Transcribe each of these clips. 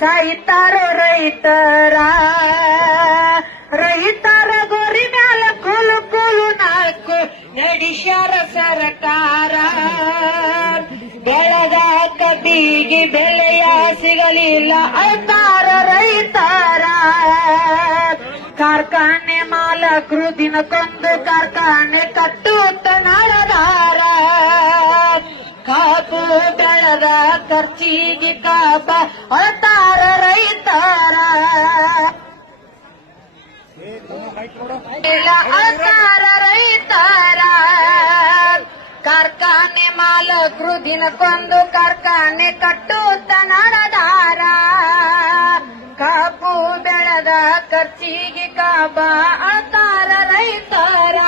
ಸಾಯ್ತಾರೋ ರೈತರ ರೈತರ ಗುರಿ ಮ್ಯಾಲ ಕೂಲು ಕೂಲು ನಾಲ್ಕು ನಡೆಸ್ಯಾರ ಸರ್ಕಾರ. ಬೆಳೆದ ಕಬ್ಬಿಗೆ ಬೆಲೆಯ ಸಿಗಲಿಲ್ಲ ಅಳ್ತಾರ ರೈತರ. ಕಾರ್ಖಾನೆ ಮಾಲಕರು ದಿನಕ್ಕೊಂದು ಕಾರ್ಖಾನೆ ಕಟ್ಟುತ್ತ ನಾಳದಾರ. ಕಾಪು ಬೆಳೆದ ಖರ್ಚಿಗೆ ಕಾಪ ಅಳ್ತಾರ ರೈತರ. ಅಳ್ತಾರ ರೈತರ. ಕಾರ್ಖಾನೆ ಮಾಲಕರು ದಿನಕ್ಕೊಂದು ಕಾರ್ಖಾನೆ ಕಟ್ಟುತ್ತ ನಾಡದಾರ. ಕಾಪು ಬೆಳೆದ ಖರ್ಚಿಗೆ ಕಾಪ ಅಳ್ತಾರ ರೈತರ.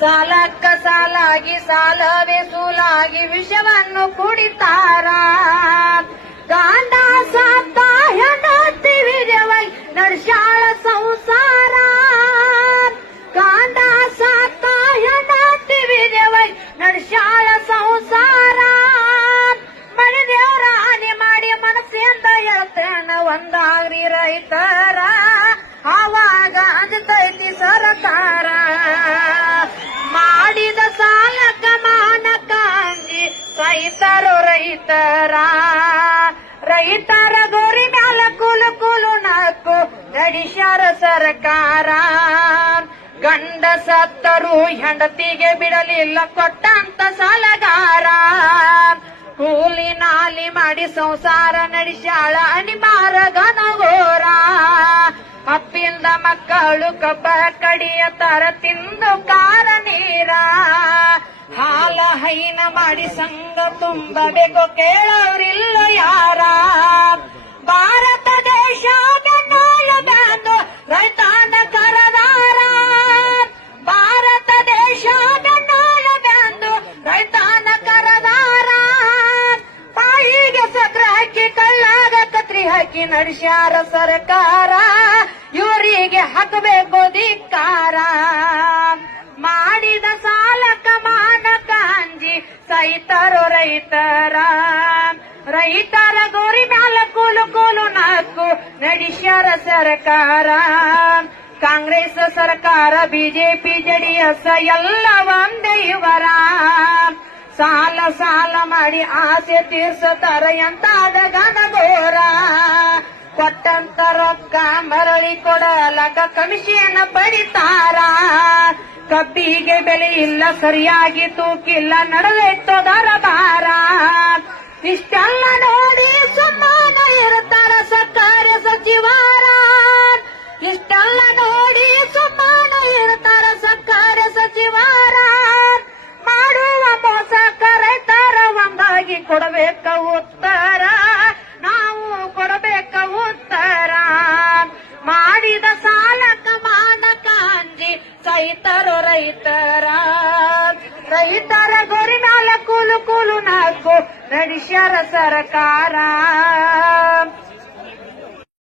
ಸಾಲಕ್ಕ ಸಾಲಾಗಿ ಸಾಲವೇ ಸೂಲಾಗಿ ವಿಷವನ್ನು ಕುಡಿತಾರ. ಗಾಂಡ ಸಾತ ಹೆಂಡತಿ ವಿಜಯವಾಗಿ ನಡ್ಸ್ಯಾಳ ಸಂಸಾರ. ಗಾಂಡ ಸಾತ ಹೆಂಡತಿ ವಿಜಯವಾಗಿ ನಡ್ಸ್ಯಾಳ ಸಂಸಾರ. ಮನೆ ದೇವರ ಹಾನಿ ಮಾಡಿ ಮನಸ್ಸಿಂದ ಹೇಳ್ತೇನ ಒಂದಾಗ್ರಿ ರೈತರ. ಆವಾಗ ಅಂಜತೈತಿ ಸರ್ಕಾರ. ಮಾಡಿದ ಸಾಲಕ ಮಾನಕ ಅಂಜಿ ಸಾಯ್ತಾರೋ ರೈತರ. ರೈತರ ಗೋರಿ ಮ್ಯಾಲ ಕೂಲು ಕೂಲು ನಾಲ್ಕು ನಡೆಸ್ಯಾರ ಸರ್ಕಾರ. ಗಂಡ ಸತ್ತರು ಹೆಂಡತಿಗೆ ಬಿಡಲಿಲ್ಲ ಕೊಟ್ಟಂತ ಸಾಲಗಾರ. ಕೂಲಿ ನಾಲಿ ಮಾಡಿ ಸಂಸಾರ ನಡೆಸ್ಯಾಳ ಅನಿಮಾರ ಗನಗೋರ. ಅಪ್ಪಿಂದ ಮಕ್ಕಳು ಕಬ್ಬ ಕಡಿಯತಾರ ತಿಂದು ಕಾರ ನೀರ. ಹಾಲ ಹೈನ ಮಾಡಿ ಸಂಘ ತುಂಬಬೇಕು ಕೇಳೋರಿಲ್ಲ ಯಾರ. ಭಾರತ ದೇಶ ಬೆನ್ನಾಳು ಬ್ಯಾಂದು ರೈತಾನ ಕರದಾರ. ಭಾರತ ದೇಶ ಬೆನ್ನಾಳು ಬ್ಯಾಂದು ರೈತಾನ ಕರದಾರ. ಬಾಯಿಗೆ ಸಕ್ರೆ ಹಾಕಿ ಕಳ್ಳಾಗ ಕತ್ರಿ ಹಾಕಿ ನಡೆಸ್ಯಾರ ಸರ್ಕಾರ. ಇವರಿಗೆ ಹಾಕಬೇಕು ಧಿಕ್ಕಾರ. ಮಾಡಿದ ಸಾಲಕ ಮಾನಕ ಅಂಜಿ ಸಾಯ್ತಾರೋ ರೈತರ. ರೈತರ ಗೋರಿ ಮ್ಯಾಲ ಕೂಲು ಕೂಲು ನಾಲ್ಕು ನಡೆಸ್ಯಾರ ಸರ್ಕಾರ. ಕಾಂಗ್ರೆಸ್ ಸರ್ಕಾರ ಬಿಜೆಪಿ ಜೆಡಿಎಸ್ ಎಲ್ಲ ಒಂದೇ ಇವರ. ಸಾಲ ಸಾಲ ಮಾಡಿ ಆಸೆ ತೀರ್ಸತಾರ ಎಂತಾದ ಗನಗೋರ. ಕೊಟ್ಟಂತ ರೊಕ್ಕ ಮರಳಿ ಕೊಡಲಕ ಕಮಿಷನ್ ಪಡಿತಾರ. ಕಬ್ಬಿಗೆ ಬೆಲೆ ಇಲ್ಲ ಸರಿಯಾಗಿ ತೂಕಿಲ್ಲ ನಡೆದೆತ್ತೋ ದರಬಾರ. ಇಷ್ಟೆಲ್ಲ ನೋಡಿ ಸುಮ್ಮನೆ ಇರ್ತಾರ ಸರ್ಕಾರಿ ಸಚಿವರ. ಇಷ್ಟೆಲ್ಲ ನೋಡಿ ಸುಮ್ಮನೆ ಇರ್ತಾರ ಸರ್ಕಾರಿ ಸಚಿವರ. ಮಾಡುವ ಮೋಸಕ ರೈತರ ಒಂದಾಗಿ ಕೊಡಬೇಕ ಉತ್ತರ. ನಾವು ಕೊಡಬೇಕ ಉತ್ತರ. ಮಾಡಿದ ಸಾಲಕ ಮಾನಕ ಅಂಜಿ ಸಾಯ್ತಾರೋ ರೈತರ. ರೈತರ ಗೋರಿ ಮ್ಯಾಲ ಕೂಲು ಕೂಲು ನಾಲ್ಕು ನಡೆಸ್ಯಾರ ಸರ್ಕಾರ.